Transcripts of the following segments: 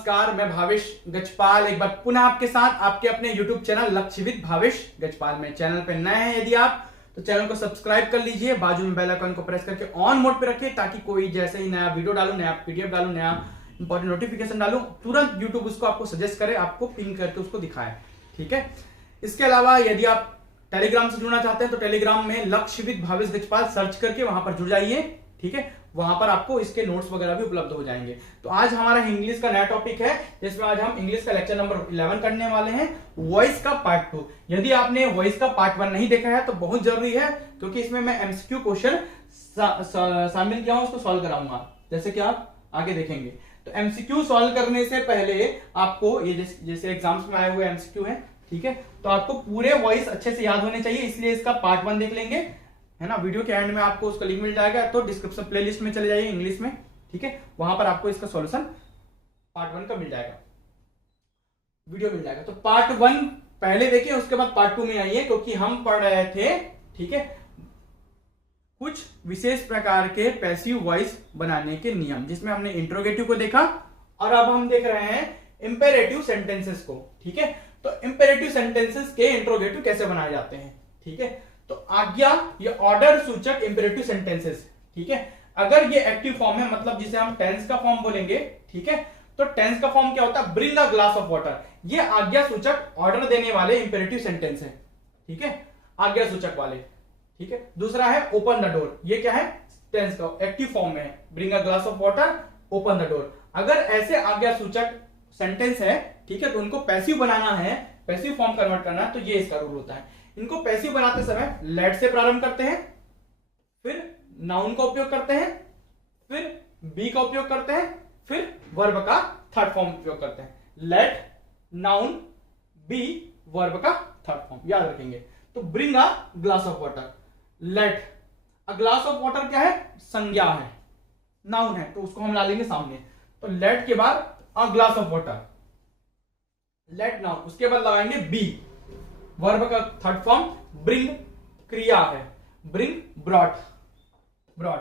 नमस्कार, मैं भावेश गजपाल एक बार पुनः आपके साथ आपके अपने YouTube चैनल लक्ष्यविद भावेश गजपाल में। चैनल पे नए हैं यदि आप तो चैनल को सब्सक्राइब कर लीजिए, बाजू में बेल आइकन को प्रेस करके ऑन मोड पे रखिए ताकि कोई जैसे ही नया वीडियो डालूं, नया पीडीएफ डालूं, नया इंपॉर्टेंट नोटिफिकेशन डालूं, तुरंत YouTube उसको आपको सजेस्ट करे, आपको पिन करके उसको दिखाए। ठीक है। इसके अलावा यदि आप टेलीग्राम से जुड़ना चाहते हैं तो टेलीग्राम में लक्ष्यविद भावेश गजपाल सर्च करके वहां पर जुड़ जाइए। ठीक है। वहां पर आपको इसके नोट्स वगैरह भी उपलब्ध हो जाएंगे। तो आज हमारा इंग्लिश का नया टॉपिक है जिसमें आज हम इंग्लिश का लेक्चर नंबर 11 करने वाले हैं, वॉइस का पार्ट 2। यदि आपने वॉइस का पार्ट 1 नहीं देखा है तो बहुत जरूरी है, क्योंकि इसमें मैं एमसीक्यू क्वेश्चन शामिल किया हूं, उसको सॉल्व कराऊंगा, जैसे कि आप आगे देखेंगे। तो एमसीक्यू सॉल्व करने से पहले आपको ये जैसे एग्जाम्स में आए हुए एमसीक्यू है, ठीक है, तो आपको पूरे वॉइस अच्छे से याद होने चाहिए, इसलिए इसका पार्ट 1 देख लेंगे, है ना। वीडियो के एंड में आपको उसका लिंक मिल जाएगा, तो डिस्क्रिप्शन प्लेलिस्ट में चले जाइए इंग्लिश में, ठीक है, वहां पर आपको इसका सॉल्यूशन पार्ट 1 का मिल जाएगा, वीडियो मिल जाएगा। तो पार्ट 1 पहले देखिए, उसके बाद पार्ट 2 में आइए, क्योंकि हम पढ़ रहे थे, ठीक है, कुछ विशेष प्रकार के पैसिव वॉइस बनाने के नियम, जिसमें हमने इंट्रोगेटिव को देखा और अब हम देख रहे हैं इंपेरेटिव सेंटेंसेस को। ठीक है। तो इंपेरेटिव सेंटेंसेस के इंट्रोगेटिव कैसे बनाए जाते हैं, ठीक है। तो आज्ञा या ऑर्डर सूचक इंपेरेटिव सेंटेंसेस, ठीक है, अगर ये एक्टिव फॉर्म है, मतलब जिसे हम टेंस का फॉर्म बोलेंगे, ठीक है, तो टेंस का फॉर्म क्या होता है, bring a glass of water, ये आज्ञा सूचक ऑर्डर देने वाले इंपेरेटिव सेंटेंस है, ठीक है, आज्ञा सूचक वाले। ठीक है। दूसरा है ओपन द डोर, ये क्या है, टेंस का एक्टिव फॉर्म में है, bring a glass of water, open the door. अगर ऐसे आज्ञा सूचक सेंटेंस है, ठीक है, तो उनको पैसिव बनाना है, पैसिव फॉर्म कन्वर्ट करना है, तो ये इसका रूल होता है। इनको पैसिव बनाते समय लेट से प्रारंभ करते हैं, फिर नाउन का उपयोग करते हैं, फिर बी का उपयोग करते हैं, फिर वर्ब का थर्ड फॉर्म उपयोग करते हैं। लेट, नाउन, बी, वर्ब का थर्ड फॉर्म याद रखेंगे। तो bring a glass of water, let, a glass of water क्या है, संज्ञा है, नाउन है, तो उसको हम ला लेंगे सामने। तो लेट के बाद a glass of water, let noun, उसके बाद लगाएंगे बी, वर्ब का थर्ड फॉर्म, ब्रिंग क्रिया है, ब्रिंग ब्रॉट, ब्रॉट,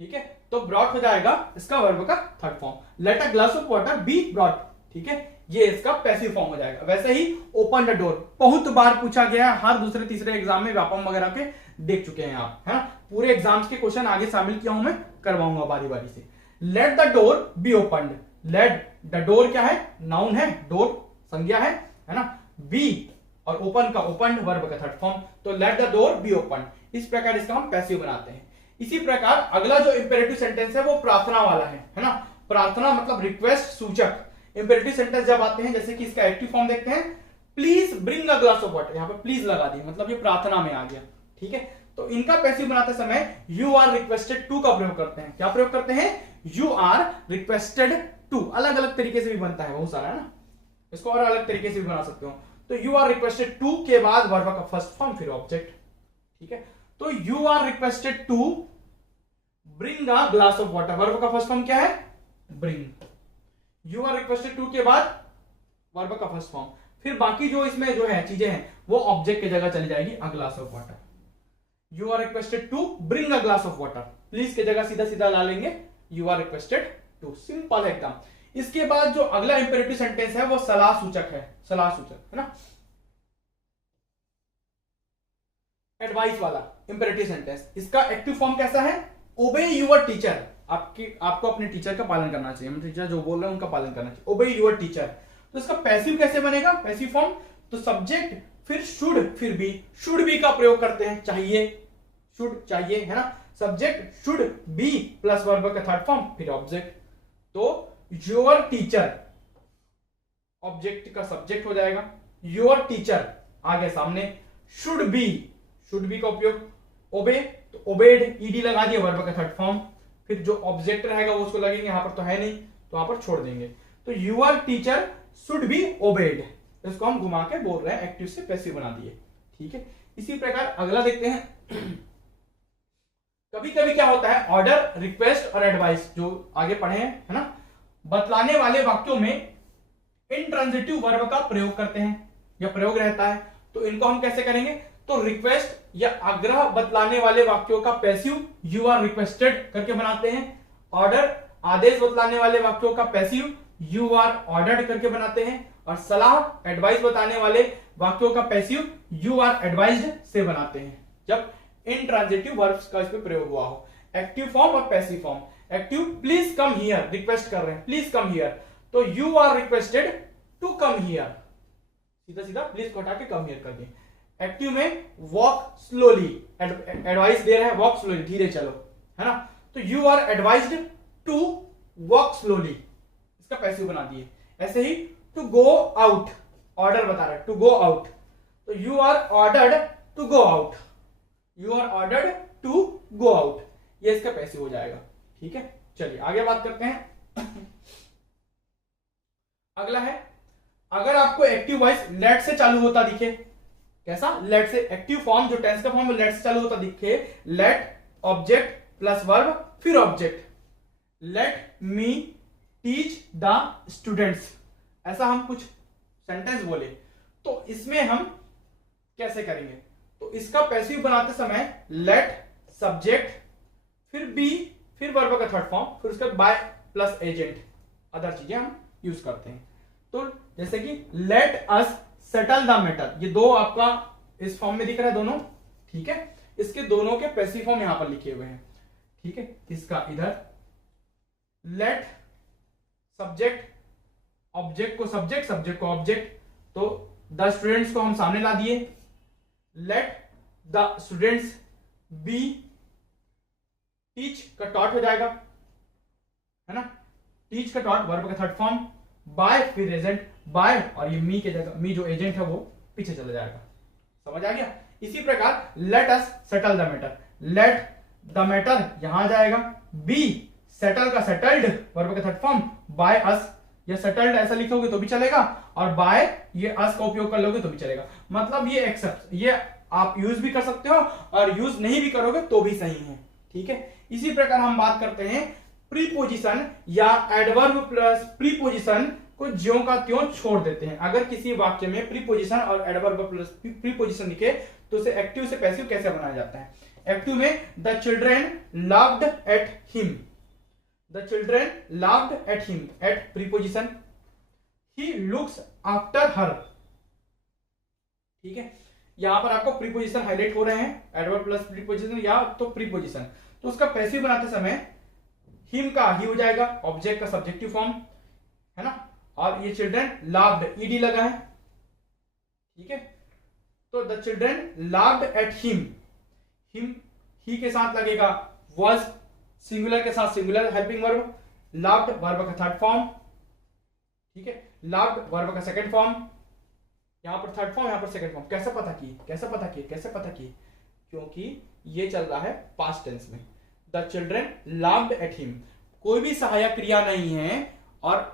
ठीक है, तो ब्रॉट हो जाएगा इसका वर्ब का third form. Let a glass of water be brought, ठीक है, ये इसका पैसिव फॉर्म हो जाएगा। वैसे ही ओपन द डोर बहुत बार पूछा गया है, हर दूसरे तीसरे एग्जाम में व्यापम वगैरह के देख चुके हैं आप, है ना। पूरे एग्जाम्स के क्वेश्चन आगे शामिल किया हूं मैं, करवाऊंगा बारी बारी से। Let the door be opened, let the door क्या है, नाउन है, डोर संज्ञा है ना, बी और ओपन का ओपन वर्ब का थर्ड फॉर्म, तो late the door be open. इस प्रकार इसका हम पैसिव बनाते हैं। इसी प्रकार अगला जो इंपेरेटिव सेंटेंस है वो प्रार्थना वाला है ना। प्रार्थना मतलब रिक्वेस्ट सूचक इंपेरेटिव सेंटेंस जब आते हैं, जैसे कि इसका एक्टिव फॉर्म देखते हैं, please bring a glass of water, यहां पे प्लीज लगा दी, मतलब ये प्रार्थना में आ गया। ठीक है। तो इनका पैसिव बनाते समय यू आर रिक्वेस्टेड टू का प्रयोग करते हैं। क्या प्रयोग करते हैं, यू आर रिक्वेस्टेड टू। अलग अलग तरीके से भी बनता है, बहुत सारा है ना, इसको और अलग तरीके से भी बना सकते हो। तो यू आर रिक्वेस्टेड टू के बाद वर्ब का फर्स्ट फॉर्म, फिर ऑब्जेक्ट। ठीक है। तो you are requested to bring a glass of water, verb का फर्स्ट फॉर्म क्या है, bring. You are requested to के बाद वर्ब का फर्स्ट फॉर्म, फिर बाकी जो इसमें जो है चीजें हैं वो ऑब्जेक्ट की जगह चली जाएगी, a glass of water. You are requested to bring a glass of water, please की जगह सीधा सीधा ला लेंगे you are requested to, simple है एकदम। इसके बाद जो अगला इंपेरेटिव सेंटेंस है वो सलाह सूचक है, सलाह सूचक है ना, एडवाइस वाला इंपेरेटिव सेंटेंस। इसका एक्टिव फॉर्म कैसा है, ओबे यूर टीचर, आपको अपने टीचर का पालन करना चाहिए, टीचर जो बोल रहे हैं उनका पालन करना चाहिए, ओबे यूर टीचर। तो इसका पैसिव कैसे बनेगा, पैसिव फॉर्म, तो सब्जेक्ट, फिर शुड, फिर बी, शुड बी का प्रयोग करते हैं, चाहिए, शुड चाहिए, है ना, subject should be plus verb का थर्ड फॉर्म, फिर ऑब्जेक्ट। तो योर टीचर ऑब्जेक्ट का सब्जेक्ट हो जाएगा, योर टीचर आ गया सामने, शुड बी का उपयोग, ओबे, तो ओबेड, ईडी लगा दिया, वर्ब का थर्ड फॉर्म, फिर जो ऑब्जेक्ट रहेगा वो उसको लगेंगे, यहां पर तो है नहीं तो वहां पर छोड़ देंगे। तो your teacher should be obeyed, इसको हम घुमा के बोल रहे हैं, एक्टिव से पैसिव बना दिए। ठीक है। इसी प्रकार अगला देखते हैं। कभी कभी क्या होता है, ऑर्डर, रिक्वेस्ट और एडवाइस जो आगे पढ़े हैं, है ना, बतलाने वाले वाक्यों में इंट्रांजिटिव वर्ब का प्रयोग करते हैं या प्रयोग रहता है, तो इनको हम कैसे करेंगे, तो रिक्वेस्ट या आग्रह बतलाने वाले वाक्यों का पैसिव यू आर रिक्वेस्टेड करके बनाते हैं। ऑर्डर, आदेश बतलाने वाले वाक्यों का पैसिव यू आर ऑर्डर्ड करके बनाते हैं, और सलाह एडवाइस बताने वाले वाक्यों का पैसिव यू आर एडवाइज्ड से बनाते हैं जब इंट्रांजिटिव वर्ब्स का इस पे प्रयोग हुआ हो। एक्टिव फॉर्म और passive form. Active please come here, request कर रहे हैं प्लीज कम हियर, तो you are requested to come here, सीधा सीधा प्लीज को हटा के कम हियर कर दिए। एक्टिव में वॉक स्लोली, एडवाइस दे रहे हैं वॉक स्लोली, धीरे चलो, है ना, तो you are advised to walk slowly, इसका पैसिव बना दिए। ऐसे ही टू गो आउट, ऑर्डर बता रहा है टू गो आउट, तो you are ordered to go out, you are ordered to go out, ये इसका पैसिव हो जाएगा। ठीक है, चलिए आगे बात करते हैं। अगला है, अगर आपको एक्टिव वॉइस लेट से चालू होता दिखे, कैसा, लेट से, एक्टिव फॉर्म जो टेंस का फॉर्म है लेट से चालू होता दिखे, लेट ऑब्जेक्ट प्लस वर्ब फिर object, let me teach the students, ऐसा हम कुछ सेंटेंस बोले, तो इसमें हम कैसे करेंगे, तो इसका पैसिव बनाते समय लेट सब्जेक्ट फिर बी फिर वर्ब का थर्ड फॉर्म फिर उसके बाय प्लस एजेंट, अदर चीजें हम यूज करते हैं। तो जैसे कि let us settle the matter, ये दो आपका इस फॉर्म में दिख रहा है दोनों, ठीक है, इसके दोनों के पैसिव फॉर्म यहां पर लिखे हुए हैं। ठीक है, इसका इधर लेट सब्जेक्ट, ऑब्जेक्ट को सब्जेक्ट, सब्जेक्ट को ऑब्जेक्ट, तो द स्टूडेंट्स को हम सामने ला दिए, let the students be, teach का टॉट हो जाएगा, है ना, टीच का टॉट वर्ब का थर्ड फॉर्म, बाय फिर एजेंट, बाय और ये मी के जगह, मी जो एजेंट है वो पीछे चला जाएगा। समझ आ गया। इसी प्रकार let us settle the matter, let the matter यहां जाएगा, बी सेटल का सेटल्ड वर्ब का थर्ड फॉर्म, बाय अस, या सेटल्ड ऐसा लिखोगे तो भी चलेगा, और बाय ये अस का उपयोग कर लोगे तो भी चलेगा। मतलब ये एक्सेप्ट, ये आप यूज भी कर सकते हो और यूज नहीं भी करोगे तो भी सही है। ठीक है, इसी प्रकार हम बात करते हैं प्रीपोजिशन या एडवर्ब प्लस प्रीपोजिशन को ज्यों का त्यों छोड़ देते हैं। अगर किसी वाक्य में प्रीपोजिशन और एडवर्ब प्लस प्रीपोजिशन लिखे तो उसे एक्टिव से पैसिव कैसे बनाया जाता है। एक्टिव में the children loved at him, the children loved at him, at preposition, he looks after her. ठीक है, यहां पर आपको प्रीपोजिशन हाईलाइट हो रहे हैं, एडवर्ब प्लस प्रीपोजिशन या तो प्रीपोजिशन, तो उसका पैसिव बनाते समय हिम का ही हो जाएगा, ऑब्जेक्ट का सब्जेक्टिव फॉर्म, है ना, और ये चिल्ड्रन लव्ड ईडी लगा है। ठीक है, तो the children loved at him, him he के साथ लगेगा वाज, सिंगुलर के साथ singular helping verb, loved verb का थर्ड फॉर्म, ठीक है, लव्ड वर्ब का सेकंड फॉर्म, यहां पर थर्ड फॉर्म, यहां पर सेकंड फॉर्म। कैसे पता किए, कैसे पता किए, कैसे पता किए, क्योंकि ये चल रहा है पास्ट टेंस में, the children loved at him, कोई भी सहायक क्रिया नहीं है और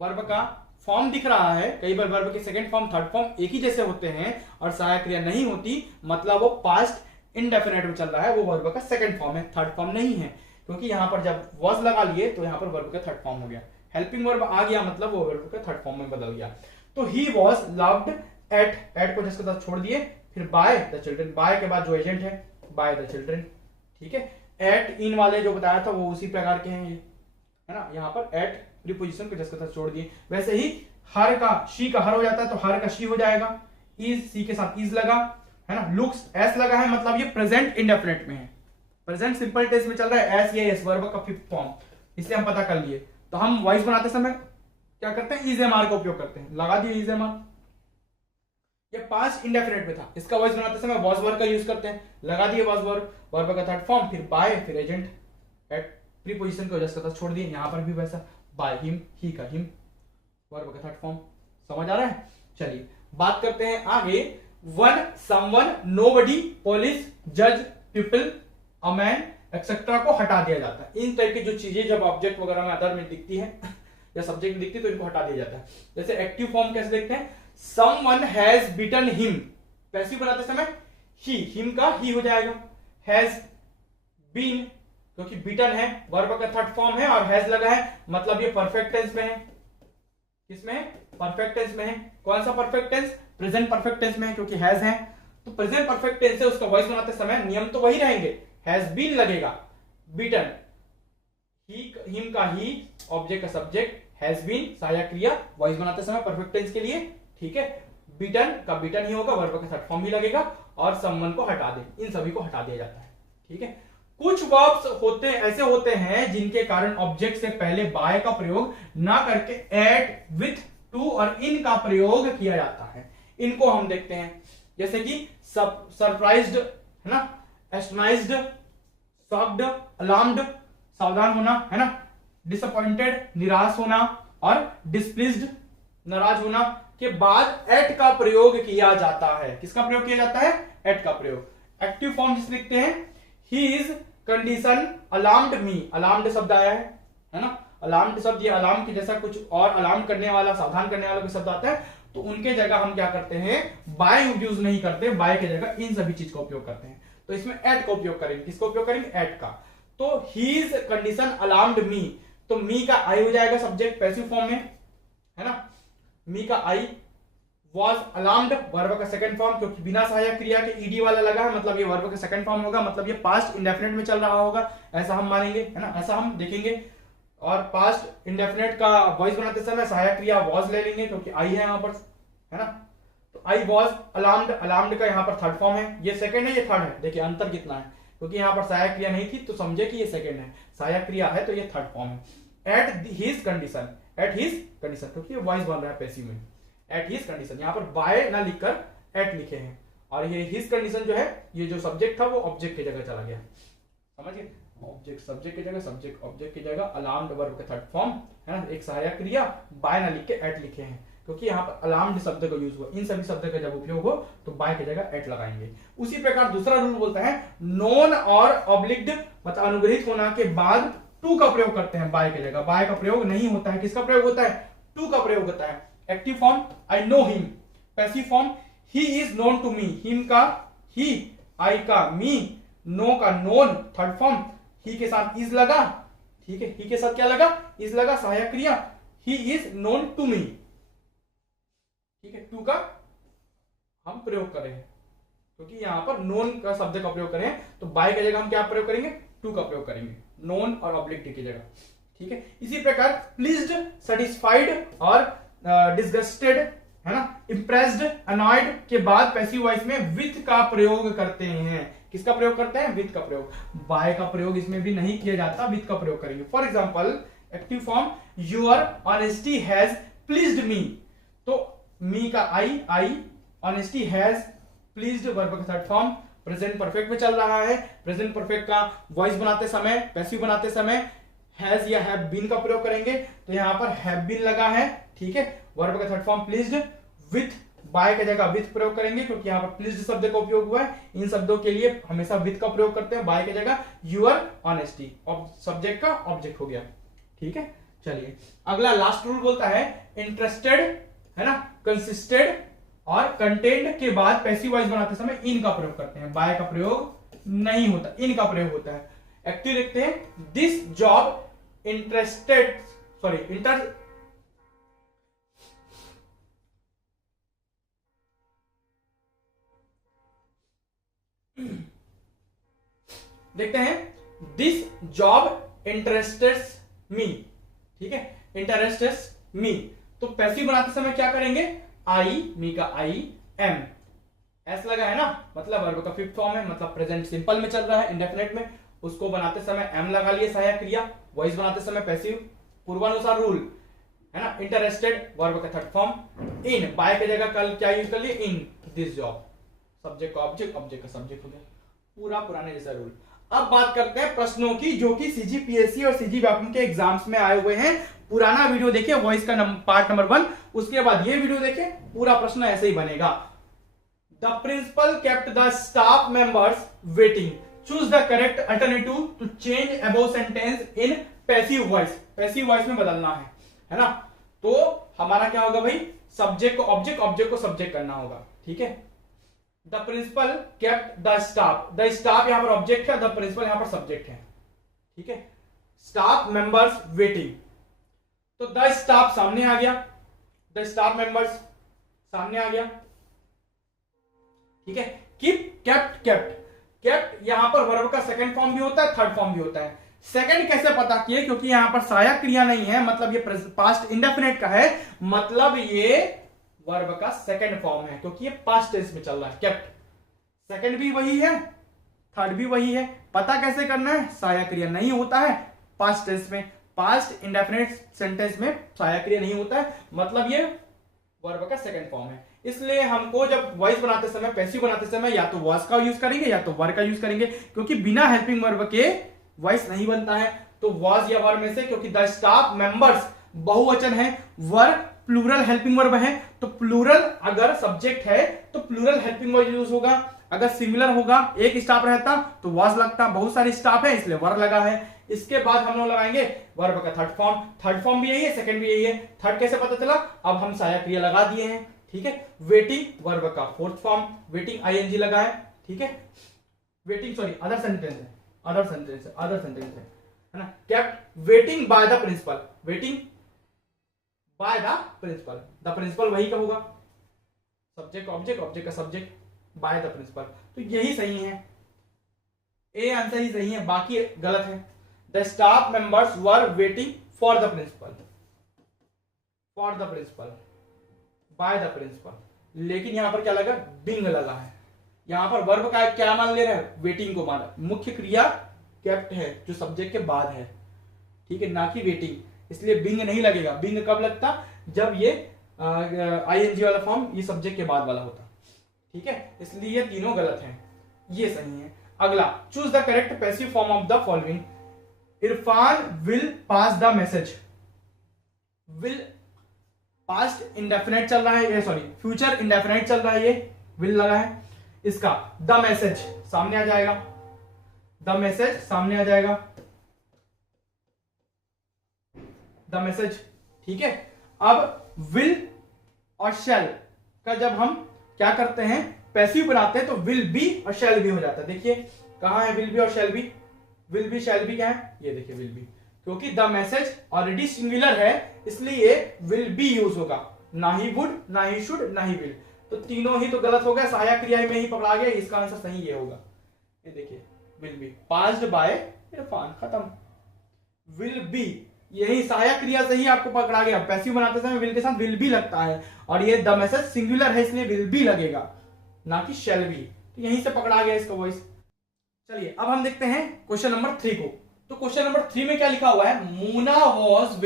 वर्ब का फॉर्म दिख रहा है। कई बार वर्ब के सेकंड फॉर्म थर्ड फॉर्म एक ही जैसे होते हैं और सहायक क्रिया नहीं होती, मतलब वो पास्ट इंडेफिनेट में चल रहा है, वो वर्ब का सेकंड फॉर्म है, थर्ड फॉर्म नहीं है, क्योंकि यहां पर जब वॉज लगा लिए तो यहां पर वर्ब का थर्ड फॉर्म हो गया, हेल्पिंग वर्ब आ गया मतलब वो वर्ब का थर्ड फॉर्म में बदल गया। तो he was loved at, at को जिसके साथ छोड़ दिए, फिर बाय द चिल्ड्रन, बाय के बाद जो एजेंट है बाय द चिल्ड्रन। ठीक है, एट इन वाले जो बताया था वो उसी प्रकार के हैं, ये है ना, यहाँ पर एट प्रीपोजिशन को जिसके साथ छोड़ दिए। वैसे ही हर का शी का हर हो जाता है तो हर का शी हो जाएगा, इज सी के साथ इज लगा, है ना, लुक्स एस लगा है, मतलब ये प्रेजेंट इंडेफिनिट में है, प्रेजेंट सिंपल टेंस में चल रहा है, एस ये एस वर्ब का फिफ्थ फॉर्म, इसलिए हम पता कर लिए। तो हम वॉइस बनाते समय क्या करते हैं, इज एम आर का उपयोग करते हैं, लगा दिए इज एम आर, ये पास्ट इंडेफिनिट में था, इसका वॉइस बनाते समय वॉज वर्ब का यूज करते हैं, लगा दिए वॉज वर्ब, वर्ब का थर्ड फॉर्म, फिर बाय फिर एजेंट, एट प्रीपोजिशन को जस्ट का छोड़ दिए, यहां पर भी वैसा बाय हिम, ही का हिम, वर्ब का थर्ड फॉर्म। समझ आ रहा है। चलिए बात करते हैं आगे, वन, समवन, नोबडी, पुलिस, जज, पीपल, अ मैन एक्सेट्रा को हटा दिया जाता है। इन टाइप की जो चीजें जब ऑब्जेक्ट वगैरह में अदर में दिखती है या सब्जेक्ट में दिखती है तो इनको हटा दिया जाता है। जैसे एक्टिव फॉर्म कैसे देखते हैं, someone has beaten him, passive बनाते समय ही, हिम का ही हो जाएगा, हैज बीन क्योंकि बीटन है, वर्ब का थर्ड फॉर्म है और हैज लगा है, मतलब ये परफेक्ट टेंस में है। किसमें है, परफेक्ट टेंस में है। कौन सा perfect tense, present perfect tense में है, क्योंकि हैज है तो प्रेजेंट परफेक्ट टेंस है, उसका वॉइस बनाते समय नियम तो वही रहेंगे, हैज बीन लगेगा, बीटन, ही हिम का ही, ऑब्जेक्ट का सब्जेक्ट, हैज बीन सहायक क्रिया वॉइस बनाते समय परफेक्ट टेंस के लिए, ठीक है। बीटन का बीटन ही होगा, वर्ब का थर्ड फॉर्म ही लगेगा, और समवन को हटा दे, इन सभी को हटा दिया जाता है, ठीक है। कुछ वर्ब्स ऐसे होते हैं जिनके कारण ऑब्जेक्ट से पहले बाय का प्रयोग ना करके एट, विथ, टू और इन का प्रयोग किया जाता है। इनको हम देखते हैं, जैसे कि सरप्राइज्ड है ना, एस्टनाइज्ड, शॉक्ड, अलार्म्ड सावधान होना है ना, डिसअपॉइंटेड निराश होना, और डिस्प्लीज्ड नाराज होना के बाद एट का प्रयोग किया जाता है। किसका प्रयोग किया जाता है? एट का प्रयोग। एक्टिव फॉर्म जिसे लिखते हैं, he is condition alarmed me, alarmed शब्द आया है ना, अलार्म्ड शब्द, ये अलार्म की जैसा कुछ और अलार्म करने वाला, सावधान करने वाला कोई शब्द आता है तो उनके जगह हम क्या करते हैं, बाय यूज नहीं करते, बाय के जगह इन सभी चीज का उपयोग करते हैं। तो इसमें एट का उपयोग करेंगे, किसका उपयोग करेंगे? एट का। तो ही इज कंडीशन अलार्म्ड मी, तो मी का आई हो जाएगा सब्जेक्ट पैसिव फॉर्म में, है ना, मी का आई, वॉज अलार्म्ड वर्ब का सेकंड फॉर्म, क्योंकि बिना सहायक क्रिया के ईडी वाला लगा है, मतलब ये वर्ब का सेकंड फॉर्म होगा, मतलब ये पास्ट इंडेफिनिट में चल रहा होगा, ऐसा हम मानेंगे, है ना, ऐसा हम देखेंगे। और पास्ट इंडेफिनिट का वॉइस बनाते समय सहायक क्रिया वॉज ले लेंगे, क्योंकि आई है यहां पर, है ना। तो आई वॉज अलार्म्ड, अलार्म्ड का यहाँ पर थर्ड फॉर्म है, ये सेकंड है, ये थर्ड है। देखिए अंतर कितना है, क्योंकि यहाँ पर सहायक क्रिया नहीं थी तो समझे कि ये सेकंड है, सहायक क्रिया है तो ये थर्ड फॉर्म है। At his condition, at his condition, क्योंकि ये वॉइस बन रहा है पैसिव में, एट हिज कंडीशन, यहाँ पर बाय ना लिखकर एट लिखे हैं, और ये हिज कंडीशन जो है, ये जो सब्जेक्ट था वो ऑब्जेक्ट की जगह चला गया, समझ गए, ऑब्जेक्ट सब्जेक्ट की जगह, सब्जेक्ट ऑब्जेक्ट की जगह, अलार्म्ड वर्ब का थर्ड फॉर्म, है ना, एक सहायक क्रिया, बाय ना लिख के एट लिखे हैं, क्योंकि यहाँ पर अलार्म्ड शब्द का यूज हुआ, इन सभी शब्द का जब उपयोग हो तो बाय की जगह एट लगाएंगे। उसी प्रकार दूसरा रूल बोलता है, नॉन और ऑब्लिक्ड मतलब अनुग्रहित होना के बाद टू का प्रयोग करते हैं, बाय की जगह बाय का प्रयोग नहीं होता है, किसका प्रयोग होता है? टू का प्रयोग होता है। Active form I know him, passive form he is known to me, him का ही, आई का मी, नो का नोन, थर्ड फॉर्म ही के साथ इज लगा, ठीक है, ही के साथ क्या लगा? इज लगा, सहायक क्रिया, he is known to me, ठीक है, टू का हम प्रयोग करें क्योंकि यहां पर नोन का शब्द का प्रयोग करें, तो बाय की जगह हम क्या प्रयोग करेंगे? टू का प्रयोग करेंगे, नोन और ऑब्लिक्ट की जगह, ठीक है। इसी प्रकार प्लीज्ड, सेटिस्फाइड और डिसगस्टेड, है ना, इम्प्रेस्ड, अनॉयड के बाद पैसिव वॉइस में विथ का प्रयोग करते हैं। किसका प्रयोग करते हैं? विथ का प्रयोग। बाय का प्रयोग इसमें भी नहीं किया जाता, विथ का प्रयोग करेंगे। For example active form, your honesty has pleased me, तो मी का I, I, honesty has, pleased verb का थर्ड फॉर्म, प्रेजेंट परफेक्ट में चल रहा है, प्रेजेंट परफेक्ट का वॉइस बनाते समय, पैसिव बनाते समय हैज या हैव बीन का प्रयोग करेंगे, तो यहां पर हैव बीन लगा है, ठीक है, वर्ब का third form pleased, with by की जगह विथ प्रयोग करेंगे, क्योंकि यहां पर प्लीज्ड शब्द का उपयोग हुआ है, इन शब्दों के लिए हमेशा विथ का प्रयोग करते हैं, बाय की जगह यूर ऑनेस्टी, सब्जेक्ट का ऑब्जेक्ट हो गया, ठीक है। चलिए अगला लास्ट रूल बोलता है, इंटरेस्टेड, है ना, कंसिस्टेड और कंटेंट के बाद पैसिव वॉइस बनाते समय इन का प्रयोग करते हैं, बाय का प्रयोग नहीं होता, इन का प्रयोग होता है। एक्टिव लिखते हैं, दिस जॉब इंटरेस्टेड, सॉरी देखते हैं, दिस जॉब इंटरेस्टेड्स मी, ठीक है, इंटरेस्टेड्स मी, तो पैसिव बनाते समय क्या करेंगे? आई, मी का आई, एम, एस लगा है ना, मतलब वर्ब का फिफ्थ फॉर्म है, मतलब प्रेजेंट सिंपल में चल रहा है, इंडेफिनेट में, उसको बनाते समय एम लगा लिए, सहायक क्रिया, वॉइस बनाते समय पैसिव, पूर्वानुसार रूल, है ना, इंटरेस्टेड वर्ब का थर्ड फॉर्म, इन बाय की जगह कल क्या यूज कर लिए? इन दिस जॉब, सब्जेक्ट का ऑब्जेक्ट, ऑब्जेक्ट का सब्जेक्ट हो गया, पूरा पुराने जैसा रूल। अब बात करते हैं प्रश्नों की, जो कि सीजीपीएससी और सीजी व्यापम के एग्जाम्स में आए हुए हैं। पुराना वीडियो देखिए, वॉइस का पार्ट नंबर 1, उसके बाद ये वीडियो देखिए, पूरा प्रश्न ऐसे ही बनेगा। The principal kept the staff members waiting, choose the correct alternative to change above sentence in passive voice, passive voice में बदलना है ना। तो हमारा क्या होगा भाई? सब्जेक्ट को ऑब्जेक्ट, ऑब्जेक्ट को सब्जेक्ट करना होगा, ठीक है। The principal kept the staff, the staff यहां पर ऑब्जेक्ट है, द प्रिंसिपल यहां पर सब्जेक्ट है, ठीक है। स्टाफ मेंबर्स वेटिंग, तो द स्टाफ सामने आ गया, द स्टाफ मेंबर्स सामने आ गया, ठीक है। कीप, केप्ट, केप्ट, केप्ट यहां पर वर्ब का सेकंड फॉर्म भी होता है, थर्ड फॉर्म भी होता है। सेकंड कैसे पता किए, क्योंकि यहां पर सहायक क्रिया नहीं है, मतलब ये पास्ट इंडेफिनेट का है, मतलब ये वर्ब का सेकंड फॉर्म है, क्योंकि ये पास्ट टेंस में चल रहा है। केप्ट, सेकंड भी वही है, थर्ड भी वही है। पता कैसे करना है, सहायक क्रिया नहीं होता है पास्ट टेंस में, पास्ट इंडेफिनेट सेंटेंस में सहायक क्रिया नहीं होता है, मतलब ये वर्ब का सेकंड फॉर्म है। इसलिए हमको जब वॉइस बनाते समय, पैसिव बनाते समय या तो वॉस का यूज करेंगे या तो वर का यूज करेंगे, क्योंकि बिना हेल्पिंग वर्ब के वॉइस नहीं बनता है। तो वॉज या वर में से, क्योंकि द स्टाफ मेंबर्स बहुवचन है, वर प्लूरल हेल्पिंग वर्ब है, तो प्लूरल अगर सब्जेक्ट है तो प्लूरल हेल्पिंग वर्ब यूज होगा। अगर सिमिलर होगा, एक स्टाफ रहता तो वॉज लगता, बहुत सारे स्टाफ है इसलिए वर लगा है। इसके बाद हम लोग लगाएंगे वर्ब का थर्ड फॉर्म। थर्ड फॉर्म भी यही है, सेकंड भी यही है। थर्ड कैसे पता चला, अब हम सहायक क्रिया लगा दिए हैं, ठीक है। वेटिंग वर्ब का फोर्थ फॉर्म, वेटिंग आईएनजी लगा है, ठीक है। वेटिंग सॉरी अदर सेंटेंस है, अदर सेंटेंस है ना। Kept waiting by the principal, waiting by the principal, the principal वही का होगा, सब्जेक्ट ऑब्जेक्ट, ऑब्जेक्ट का सब्जेक्ट, बाय द प्रिंसिपल। तो यही सही है, ए आंसर ही सही है, बाकी गलत है। The staff members were waiting for the principal, for the principal, by the principal. लेकिन यहां पर क्या लगा, बिंग लगा है। यहां पर वर्ब का क्या मान ले रहा है, वेटिंग को मान, मुख्य क्रिया केप्ट है जो सब्जेक्ट के बाद है, ठीक है, ना कि वेटिंग, इसलिए बिंग नहीं लगेगा। बिंग कब लगता, जब ये आईएनजी वाला फॉर्म ये सब्जेक्ट के बाद वाला होता, ठीक है। इसलिए ये तीनों गलत हैं, ये सही है। अगला, choose the correct passive form of the following. Irfan will pass the message, will past indefinite चल रहा है, ये सॉरी फ्यूचर इंडेफिनेट चल रहा है, ये विल लगा है। इसका द मैसेज सामने आ जाएगा, द मैसेज सामने आ जाएगा, द मैसेज, ठीक है। अब विल और शैल का जब हम क्या करते हैं, पैसिव बनाते हैं, तो विल बी और शैल बी हो जाता है। देखिए कहां है विल बी और shall be, will be shall be क्या है, ये देखिए विल बी, क्योंकि द मैसेज ऑलरेडी सिंगुलर है इसलिए विल बी यूज होगा, ना ही वुड, ना ही शुड, ना ही विल। तो तीनों ही तो गलत हो गया, सहायक क्रिया में ही पकड़ा गया, इसका आंसर सही ये होगा। ये देखिए will be passed by Irfan, खत्म। विल बी यही सहायक क्रिया से ही आपको पकड़ा गया, पैसिव बनाते समय विल के साथ विल बी लगता है, और ये द मैसेज सिंगुलर है इसलिए विल बी लगेगा, ना कि शैल बी। तो यहीं से पकड़ा गया इसका वॉइस। चलिए अब हम देखते हैं क्वेश्चन नंबर 3 को। तो क्वेश्चन नंबर 3 में क्या लिखा हुआ है, Mona was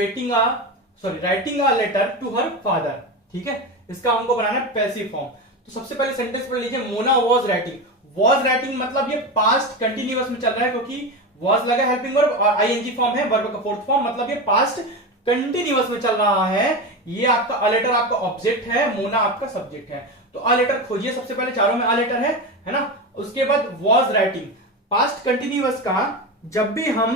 writing a letter to her father, ठीक है। इसका हमको बनाना है पैसिव फॉर्म। तो सबसे पहले सेंटेंस पढ़ लीजिए, Mona was writing. Was writing मतलब ये पास्ट कंटिन्यूअस में चल रहा है, क्योंकि वॉज लगा हेल्पिंग वर्ब और आईएनजी फॉर्म है वर्ब का फोर्थ फॉर्म, मतलब ये पास्ट कंटिन्यूअस में चल रहा है। ये आपका अ लेटर आपका ऑब्जेक्ट है, मोना आपका सब्जेक्ट है। तो अ लेटर खोजिए, सबसे पहले चारों में अ लेटर है ना। उसके बाद वॉज राइटिंग, पास्ट कंटिन्यूअस का जब भी हम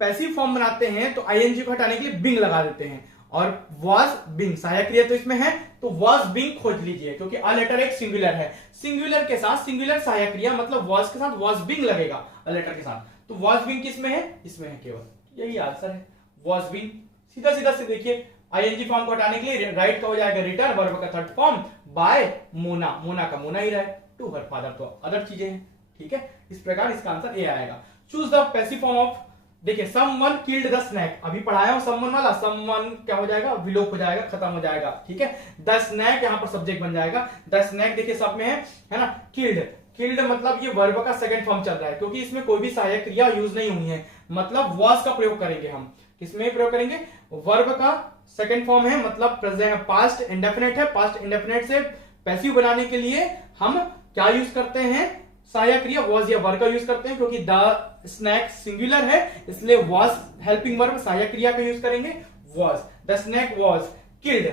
पैसिव फॉर्म बनाते हैं तो आईएनजी को हटाने के लिए बिंग लगा देते हैं, और वॉज बिंग सहायक क्रिया तो इसमें है, तो वॉज बिंग खोज लीजिए, क्योंकि अ लेटर एक सिंगुलर है, सिंगुलर के साथ सिंगुलर सहायक क्रिया, मतलब वॉज के साथ वॉज बिंग लगेगा अ लेटर के साथ। तो वॉज बिंग किसमें है, इसमें है केवल, यही आंसर है वॉज बिंग। सीधा सीधा से देखिए, आईएनजी फॉर्म को हटाने के लिए राइट का हो जाएगा रिटर्न, वर्ब का third form bye Mona, Mona का मोना ही रहा है, टू हर फादर तो अदर चीजें हैं, ठीक है। इस प्रकार इसका आंसर ए आएगा। Choose the passive form of, देखिए समवन किल्ड द स्नैक, अभी पढ़ाया हूं समवन वाला, समवन क्या हो जाएगा, विलोप हो जाएगा, खत्म हो जाएगा, ठीक है। द स्नैक यहां पर सब्जेक्ट बन जाएगा, द स्नैक देखिए सब में है ना। किल्ड, किल्ड मतलब ये वर्ब का सेकंड फॉर्म चल रहा है, क्योंकि इसमें कोई भी सहायक क्रिया यूज नहीं हुई है, मतलब वॉज का प्रयोग करेंगे हम। किसमें प्रयोग करेंगे, वर्ब का सेकंड फॉर्म है, मतलब प्रेजेंट पास्ट इंडेफिनेट है, पास्ट इंडेफिनेट से पैसिव बनाने के लिए हम क्या यूज करते हैं, सहायक क्रिया वॉज या वर का यूज करते हैं, क्योंकि द स्नैक सिंगुलर है इसलिए वॉज हेल्पिंग वर्ब सहायक क्रिया का यूज करेंगे was. The snake was killed,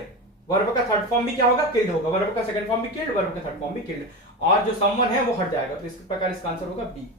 verb का थर्ड फॉर्म भी क्या होगा, किल्ड होगा, वर्ब का सेकंड फॉर्म भी किल्ड, वर्ब का थर्ड फॉर्म भी किल्ड, और जो समवन है वो हट जाएगा, तो इस प्रकार इसका आंसर होगा बी।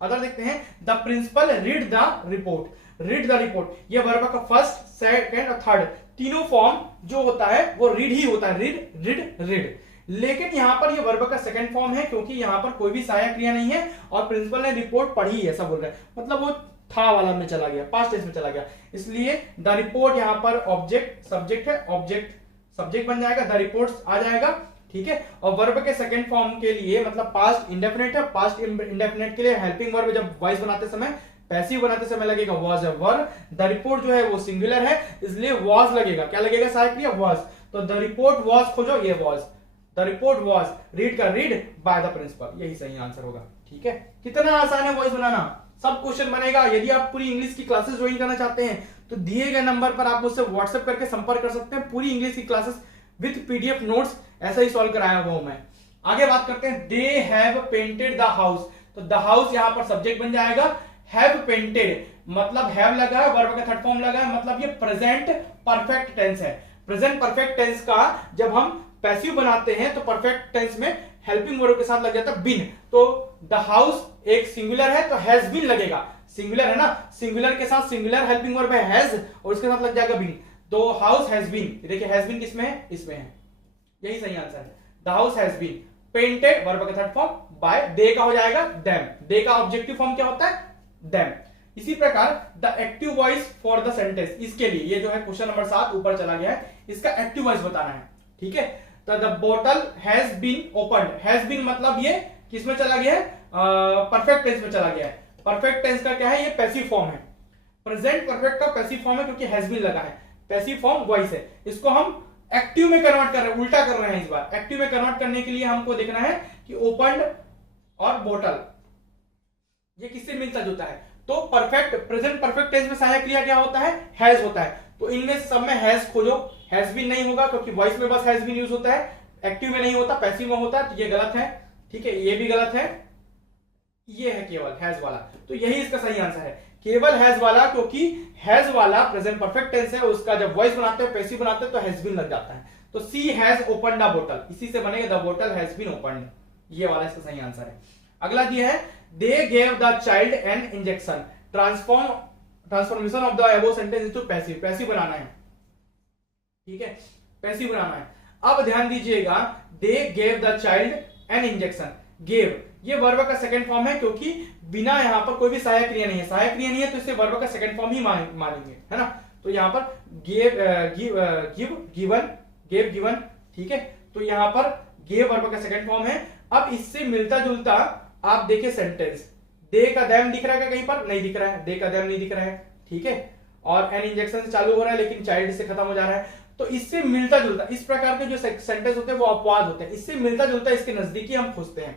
अगर देखते हैं, the principal read the report, read the report, ये वर्ब का फर्स्ट सेकंड और थर्ड तीनों फॉर्म जो होता है वो रीड ही होता है, रीड रीड रीड। लेकिन यहां पर ये वर्ब का सेकंड फॉर्म है, क्योंकि यहां पर कोई भी सहायक क्रिया नहीं है, और प्रिंसिपल ने रिपोर्ट पढ़ी ऐसा बोल रहा है, मतलब वो था वाला में चला गया, पास्ट टेंस में चला गया, इसलिए द रिपोर्ट यहां पर ऑब्जेक्ट सब्जेक्ट है, ऑब्जेक्ट सब्जेक्ट बन जाएगा, द रिपोर्ट्स आ जाएगा, ठीक है। और वर्ब के सेकंड फॉर्म के लिए मतलब पास्ट इंडेफिनेट है, पास्ट इंडेफिनेट के लिए हेल्पिंग वर्ब जब वॉइस बनाते समय पैसिव बनाते समय लगेगा वॉज है वर, द रिपोर्ट जो है वो सिंगुलर है इसलिए वॉज लगेगा। क्या लगेगा सहायक क्रिया वॉज, तो द रिपोर्ट वॉज खोजो ये was, the report was, read का रीड बाय द प्रिंसिपल, यही सही आंसर होगा। ठीक है, कितना आसान है वॉइस बनाना, सब क्वेश्चन बनेगा। यदि आप पूरी इंग्लिश की क्लासेस ज्वाइन करना चाहते हैं तो दिए गए नंबर पर आप मुझसे व्हाट्सएप करके संपर्क कर सकते हैं। पूरी इंग्लिश की क्लासेस विद पीडीएफ नोट्स ऐसा ही सॉल्व कराया हुआ हूं मैं। आगे बात करते हैं, they have painted the house, तो द हाउस यहां पर सब्जेक्ट बन जाएगा, हैव पेंटेड मतलब हैव लगा है, वर्ब का थर्ड फॉर्म लगा है, मतलब ये प्रेजेंट परफेक्ट टेंस है। प्रेजेंट परफेक्ट टेंस का जब हम पैसिव बनाते हैं तो परफेक्ट टेंस में हेल्पिंग वर्ब के साथ लग जाता है बीन, तो द हाउस एक सिंगुलर है तो हैज बीन लगेगा, सिंगुलर है ना, सिंगुलर के साथ सिंगुलर हेल्पिंग वर्ब है हैज और उसके साथ लग जाएगा बीन, तो हाउस हैज बीन, देखिए हैज बीन किसमें है, इसमें है, यही सही आंसर है। The house has been painted verb का थर्ड फॉर्म बाय, दे का हो जाएगा देम, दे का ऑब्जेक्टिव फॉर्म क्या होता है देम। इसी प्रकार the active voice for the sentence, इसके लिए ये जो है क्वेश्चन नंबर 7 ऊपर चला गया है, इसका एक्टिव वॉइस बताना है। ठीक है, तो द बोतल has been opened, has been मतलब ये किसमें चला गया है, परफेक्ट टेंस में चला गया है। परफेक्ट टेंस का क्या है, ये पैसिव फॉर्म है, प्रेजेंट परफेक्ट का पैसिव फॉर्म है क्योंकि हैज बीन लगा है, पैसिव फॉर्म वॉइस है। इसको हम एक्टिव में कन्वर्ट कर रहे हैं, उल्टा कर रहे हैं इस बार। एक्टिव में कन्वर्ट करने के लिए हमको देखना है कि ओपन्ड और बोतल ये किससे मिलता जुलता है, तो परफेक्ट प्रेजेंट परफेक्ट टेंस में सहायक क्रिया क्या होता है, हैज होता है, तो इनमें सब में हैज खोजो, हैज बीन नहीं होगा क्योंकि वॉइस में बस हैज बीन यूज होता है, एक्टिव में नहीं होता, पैसिव में होता है, तो ये गलत है। ठीक है, ये भी गलत है, ये है केवल हैज वाला, तो यही इसका सही आंसर है, केवल हैज वाला, क्योंकि हैज वाला प्रेजेंट परफेक्ट टेंस है, उसका जब वॉइस बनाते हैं पैसिव बनाते हैं तो हैज बीन लग जाता है, तो सी हैज ओपन्ड द बोतल, इसी से बनेगा द बोतल हैज बीन ओपन्ड, ये वाला इसका सही आंसर है। अगला दिया है, they gave the child an injection, transformation of the above sentence into passive, passive बनाना है। ठीक है, पैसिव बनाना है। अब ध्यान दीजिएगा, they gave the child an injection, gave ये वर्ब का सेकंड फॉर्म है क्योंकि बिना यहां पर कोई भी सहायक क्रिया नहीं है, सहायक क्रिया नहीं है तो इसे वर्ब का सेकंड फॉर्म ही मानेंगे, है ना, तो यहां पर गेव गिवन, ठीक है, तो यहां पर गेव वर्ब का सेकंड फॉर्म है। अब इससे मिलता जुलता आप देखिए सेंटेंस, दे का देम दिख रहा है क्या कहीं पर, नहीं दिख रहा है, दे का देम नहीं दिख रहा है, ठीक है, और एन इंजेक्शन से चालू हो रहा है लेकिन चाइल्ड से खत्म हो जा रहा है, तो इससे मिलता जुलता इस प्रकार के जो सेंटेंस होते हैं वो अपवाद होते हैं, इससे मिलता जुलता इसके नजदीकी हम खोजते हैं,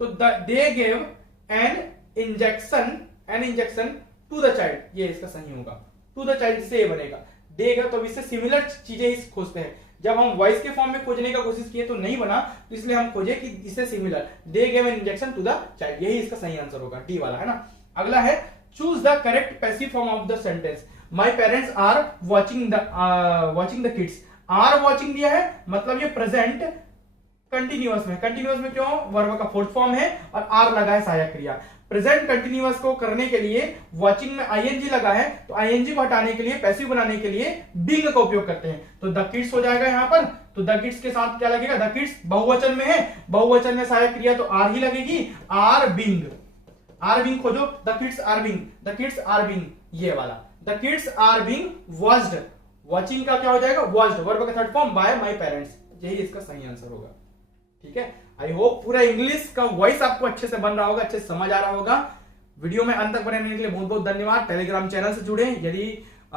तो they gave an injection to the child, ये इसका सही होगा, टू द चाइल्ड से ये बनेगा, देगा तो इससे सिमिलर चीजें इस खोजते हैं। जब हम वॉइस के फॉर्म में खोजने का कोशिश किए तो नहीं बना, तो इसलिए हम खोजे कि इससे similar, they gave an injection to the child, यही इसका सही आंसर होगा, डी वाला, है ना। अगला है, choose the correct passive form of the sentence, my parents are watching the kids, are watching दिया है मतलब ये प्रेजेंट कंटिन्यूअस में क्यों, वर्ब का फोर्थ फॉर्म है और आर लगा है सहायक क्रिया। प्रेजेंट कंटिन्यूअस को करने के लिए वॉचिंग में आईएनजी लगा है, तो आईएनजी को हटाने के लिए पैसिव बनाने के लिए बीइंग का उपयोग करते हैं, तो द किड्स हो जाएगा यहां पर, तो द किड्स के साथ क्या लगेगा, द किड्स बहुवचन में है, बहुवचन में सहायक क्रिया तो आर ही लगेगी, आर बीइंग खोजो, द किड्स आर बीइंग, ये वाला, the kids are being watched, watching का क्या हो जाएगा वॉच्ड, वर्ब का third form by my parents, यही इसका सही आंसर होगा। ठीक है, आई होप पूरा इंग्लिश का वॉइस आपको अच्छे से बन रहा होगा, अच्छे से समझ आ रहा होगा। वीडियो में अंत तक बने रहने के लिए बहुत बहुत धन्यवाद। टेलीग्राम चैनल से जुड़े, यदि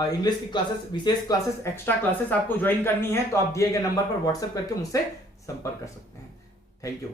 इंग्लिश की क्लासेस, विशेष क्लासेस, एक्स्ट्रा क्लासेस आपको ज्वाइन करनी है तो आप दिए गए नंबर पर व्हाट्सएप करके मुझसे संपर्क कर सकते हैं। Thank you.